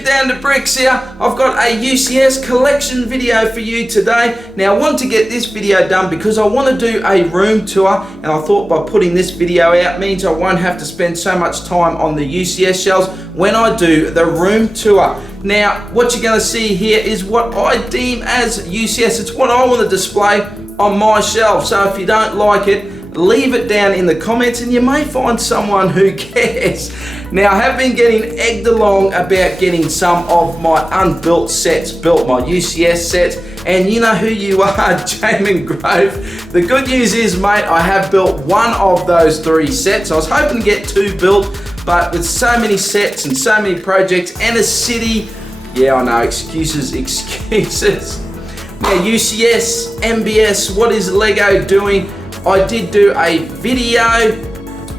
YouTube, Down to Bricks here. I've got a UCS collection video for you today. Now I want to get this video done because I want to do a room tour, and I thought by putting this video out means I won't have to spend so much time on the UCS shelves when I do the room tour. Now what you're going to see here is what I deem as UCS. It's what I want to display on my shelf. So if you don't like it, leave it down in the comments and you may find someone who cares. Now I have been getting egged along about getting some of my unbuilt sets built, my UCS sets, and you know who you are, Jamin Grove. The good news is, mate, I have built one of those 3 sets. I was hoping to get 2 built, but with so many sets and so many projects and a city, yeah, I know, excuses. Now UCS, MBS, what is Lego doing? I did do a video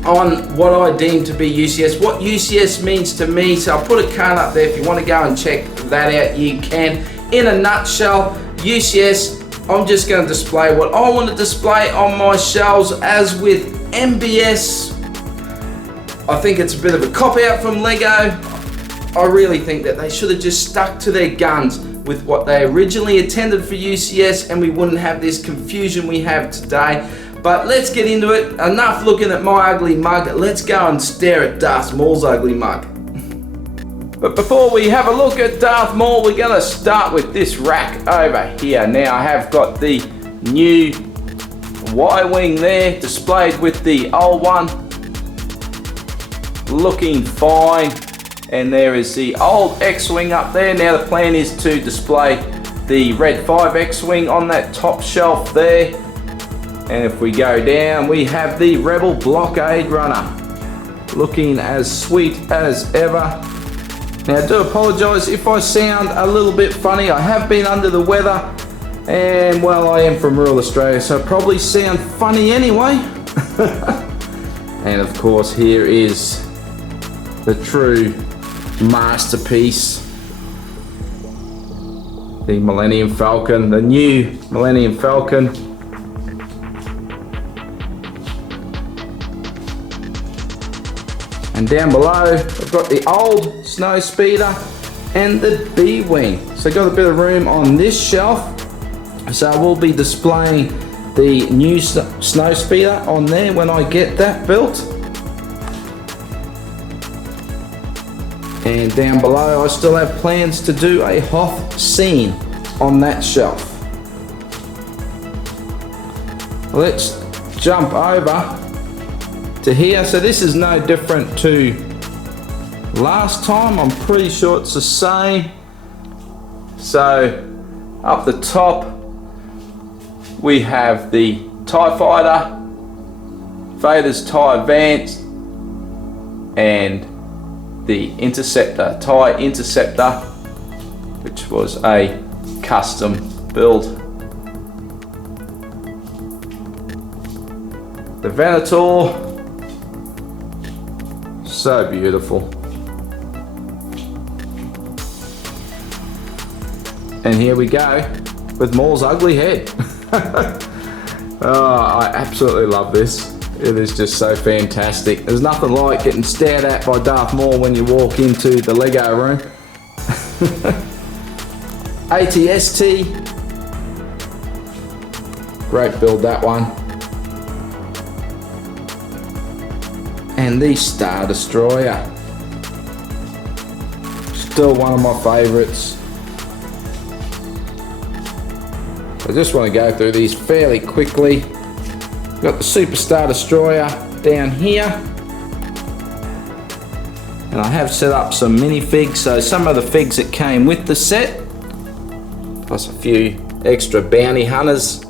on what I deem to be UCS, what UCS means to me. So I'll put a card up there if you want to go and check that out, you can. In a nutshell, UCS, I'm just going to display what I want to display on my shelves. As with MBS, I think it's a bit of a cop-out from Lego. I really think that they should have just stuck to their guns with what they originally intended for UCS, and we wouldn't have this confusion we have today. But let's get into it. Enough looking at my ugly mug. Let's go and stare at Darth Maul's ugly mug. But before we have a look at Darth Maul, we're going to start with this rack over here. Now I have got the new Y-wing there displayed with the old one. Looking fine. And there is the old X-wing up there. Now the plan is to display the Red 5 X-wing on that top shelf there. And if we go down, we have the Rebel Blockade runner, looking as sweet as ever. Now I do apologise if I sound a little bit funny. I have been under the weather, and well, I am from rural Australia, so I probably sound funny anyway. And of course, here is the true masterpiece, the Millennium Falcon, the new Millennium Falcon. And down below, I've got the old Snow Speeder and the B-Wing. So got a bit of room on this shelf. So we'll be displaying the new Snow Speeder on there when I get that built. And down below, I still have plans to do a Hoth scene on that shelf. Let's jump over to here. So this is no different to last time. I'm pretty sure it's the same. So up the top, we have the TIE Fighter, Vader's TIE Advance, and the Interceptor, TIE Interceptor, which was a custom build. The Venator, so beautiful. And here we go with Maul's ugly head. Oh, I absolutely love this. It is just so fantastic. There's nothing like getting stared at by Darth Maul when you walk into the Lego room. ATST. Great build, that one. And the Star Destroyer. Still one of my favourites. I just want to go through these fairly quickly. Got the Super Star Destroyer down here. And I have set up some minifigs, so some of the figs that came with the set, plus a few extra bounty hunters.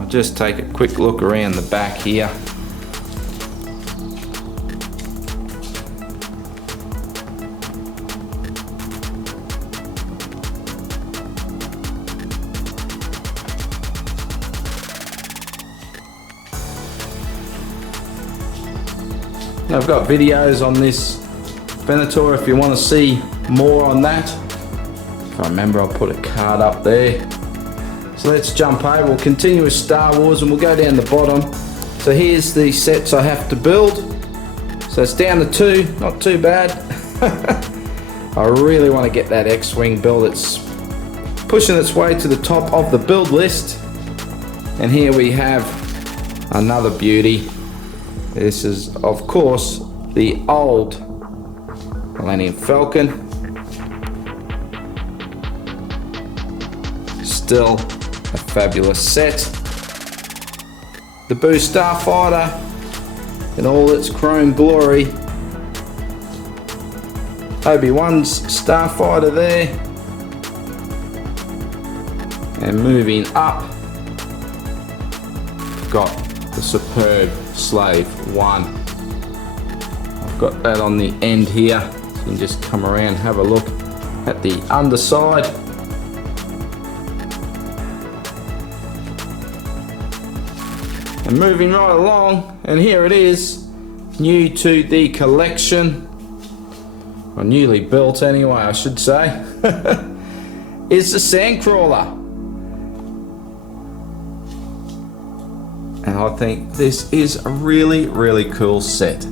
I'll just take a quick look around the back here. Now I've got videos on this Venator if you want to see more on that. If I remember, I'll put a card up there. So So let's jump over. We'll continue with Star Wars and we'll go down the bottom. So here's the sets I have to build. So it's down to 2, not too bad. I really want to get that X-Wing build. It's pushing its way to the top of the build list. And here we have another beauty. This is, of course, the old Millennium Falcon. Still a fabulous set. The Boo Starfighter in all its chrome glory. Obi-Wan's Starfighter there. And moving up, got the superb Slave 1. I've got that on the end here. So you can just come around and have a look at the underside. And moving right along, and here it is, new to the collection, or newly built anyway I should say, is the Sandcrawler. And I think this is a really, really cool set.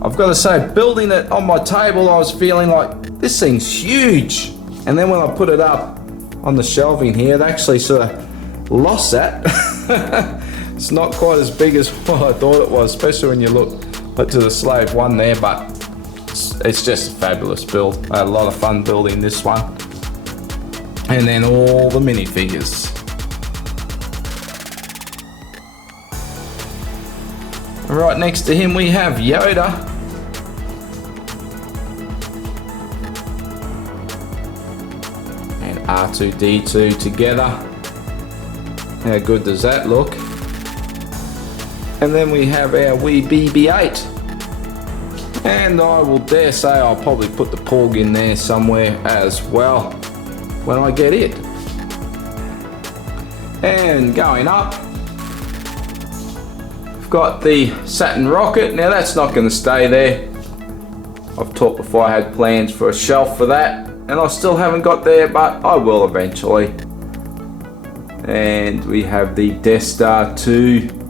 I've got to say, building it on my table, I was feeling like this thing's huge. And then when I put it up on the shelving here, it actually sort of lost that. It's not quite as big as what I thought it was, especially when you look to the Slave 1 there, but it's just a fabulous build. I had a lot of fun building this one. And then all the minifigures. Right next to him we have Yoda. And R2-D2 together. How good does that look? And then we have our wee BB-8. And I will dare say I'll probably put the Porg in there somewhere as well when I get it. And going up, we've got the Saturn Rocket. Now that's not going to stay there. I've talked before I had plans for a shelf for that, and I still haven't got there, but I will eventually. And we have the Death Star 2.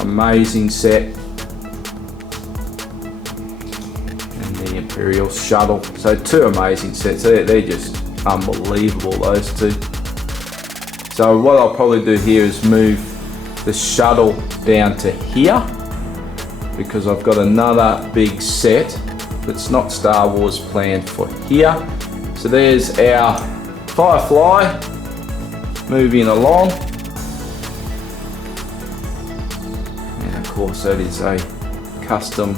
Amazing set. And the Imperial Shuttle. So 2 amazing sets. They're just unbelievable, those 2. So what I'll probably do here is move the shuttle down to here, because I've got another big set that's not Star Wars planned for here. So there's our Firefly moving along. Of course, that is a custom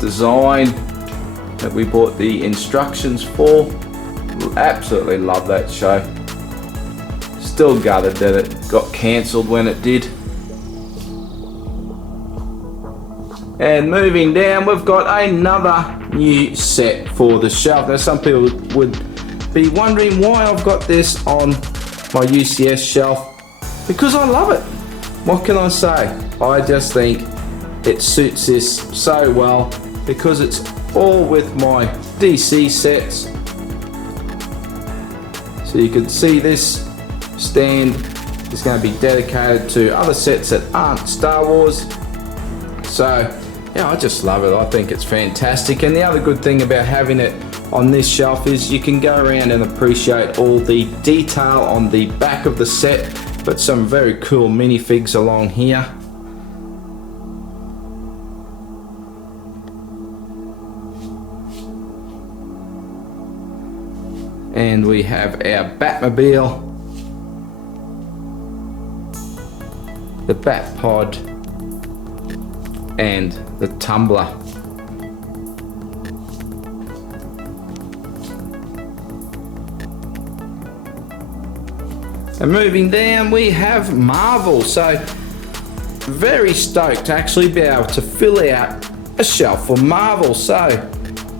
design that we bought the instructions for. Absolutely love that show. Still gutted that it got cancelled when it did. And moving down, we've got another new set for the shelf. Now some people would be wondering why I've got this on my UCS shelf. Because I love it. What can I say? I just think it suits this so well because it's all with my DC sets. So you can see this stand is going to be dedicated to other sets that aren't Star Wars. So yeah, I just love it. I think it's fantastic. And the other good thing about having it on this shelf is you can go around and appreciate all the detail on the back of the set, but some very cool minifigs along here. And we have our Batmobile, the Bat Pod, and the Tumbler. And moving down, we have Marvel. So very stoked to actually be able to fill out a shelf for Marvel. So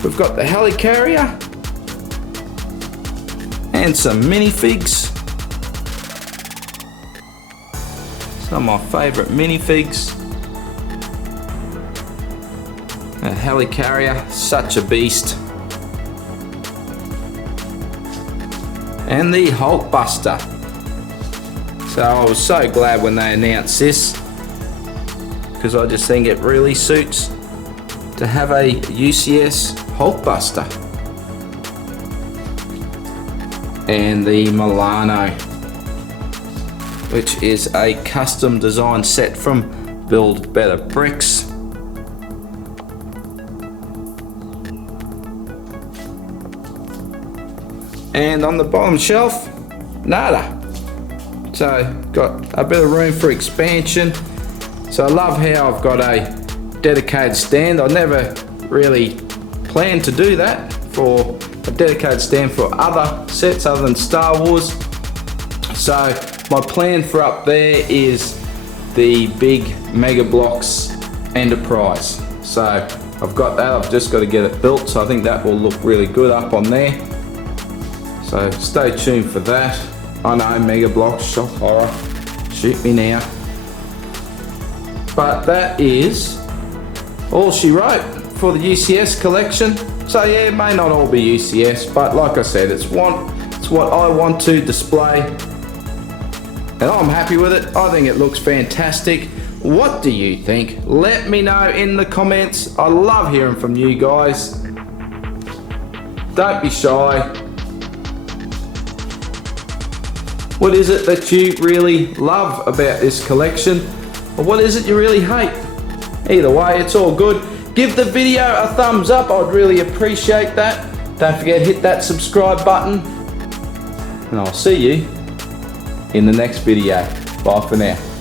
we've got the helicarrier and some minifigs. Some of my favourite minifigs. A helicarrier, such a beast. and the Hulkbuster. So I was so glad when they announced this, because I just think it really suits to have a UCS Hulkbuster. And the Milano, which is a custom design set from Build Better Bricks. And on the bottom shelf, nada. So got a bit of room for expansion. So I love how I've got a dedicated stand. I never really planned to do that, for a dedicated stand for other sets other than Star Wars. So my plan for up there is the big Mega Bloks Enterprise. So I've got that, I've just got to get it built, so I think that will look really good up on there. So stay tuned for that. I know, Mega Bloks, shock horror, shoot me now. But that is all she wrote for the UCS collection. So yeah, it may not all be UCS, but like I said, it's what I want to display, and I'm happy with it. I think it looks fantastic. What do you think? Let me know in the comments. I love hearing from you guys. Don't be shy. What is it that you really love about this collection? Or what is it you really hate? Either way, it's all good. Give the video a thumbs up, I'd really appreciate that. Don't forget, hit that subscribe button. And I'll see you in the next video. Bye for now.